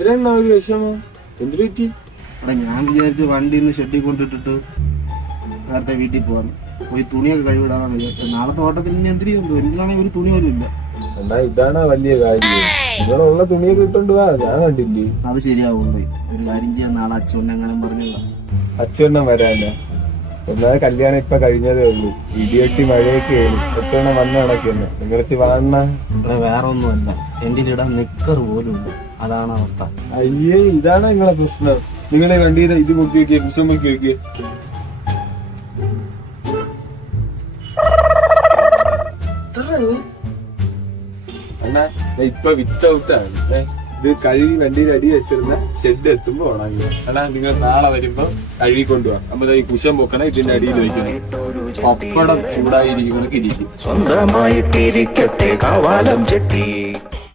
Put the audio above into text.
എന്തിനാണ് ഒരു വിഷമം? എന്തിനു പറ്റി? എടാ ഞാൻ വിചാരിച്ചു വണ്ടി ഇന്ന് ഷെഡിൽ കൊണ്ടിട്ടിട്ട് നേരത്തെ വീട്ടിൽ പോവാൻ. പോയി തുണിയൊക്കെ കഴിവിടാന്ന് വിചാരിച്ചത് നാളത്തെ ഓട്ടത്തിന് ഇനി എന്തിനു എനിക്കാണെങ്കിൽ ഒരു തുണി പോലും ഇല്ല. എന്നാ ഇതാണ് വലിയ കാര്യം. നിങ്ങളുള്ള തുണിയൊക്കെ ഇട്ടോണ്ട് വാ. ഞാൻ കണ്ടില്ലേ? അത് ശരിയാവുള്ളൂ. ഒരു കാര്യം ചെയ്യാൻ നാളെ അച്ഛൻ അങ്ങനെ പറഞ്ഞില്ല അച്ഛണ്ണം വരാന്. ഒന്നാമത് കല്യാണം ഇപ്പൊ കഴിഞ്ഞതേ ഉള്ളൂ. ഇടിയട്ടി മഴയൊക്കെ അച്ഛണ്ണം വന്ന കണക്കെന്നെ നിങ്ങളെത്തി വാണ. ഇവിടെ വേറെ ഒന്നുമല്ല എന്റെ ഇടാൻ നിക്കർ പോലും അതാണ് അവസ്ഥ. അയ്യേ ഇതാണ് നിങ്ങളെ പ്രശ്നം. നിങ്ങളെ വണ്ടിയുടെ ഇത് മുക്കി വെക്കിയ പൊക്കി വെക്കിയ അണ്ണാ ഇപ്പൊ വിറ്റ് ഔട്ടാണ് ഏ ഇത് കഴുകി വണ്ടിയിൽ അടി വെച്ചിരുന്ന ഷെഡ് എത്തുമ്പോ ഉണങ്ങി എടാ നിങ്ങൾ നാളെ വരുമ്പോ കഴുകി കൊണ്ടുപോവാ നമ്മൾ ഈ കുശം പൊക്കണം ഇതിന്റെ അടിയിൽ വെക്കണം പപ്പടം ചൂടായിരിക്കും ഇരിക്കും. സ്വന്തമായിട്ടിരിക്കട്ടെ കവാലം ചെട്ടി.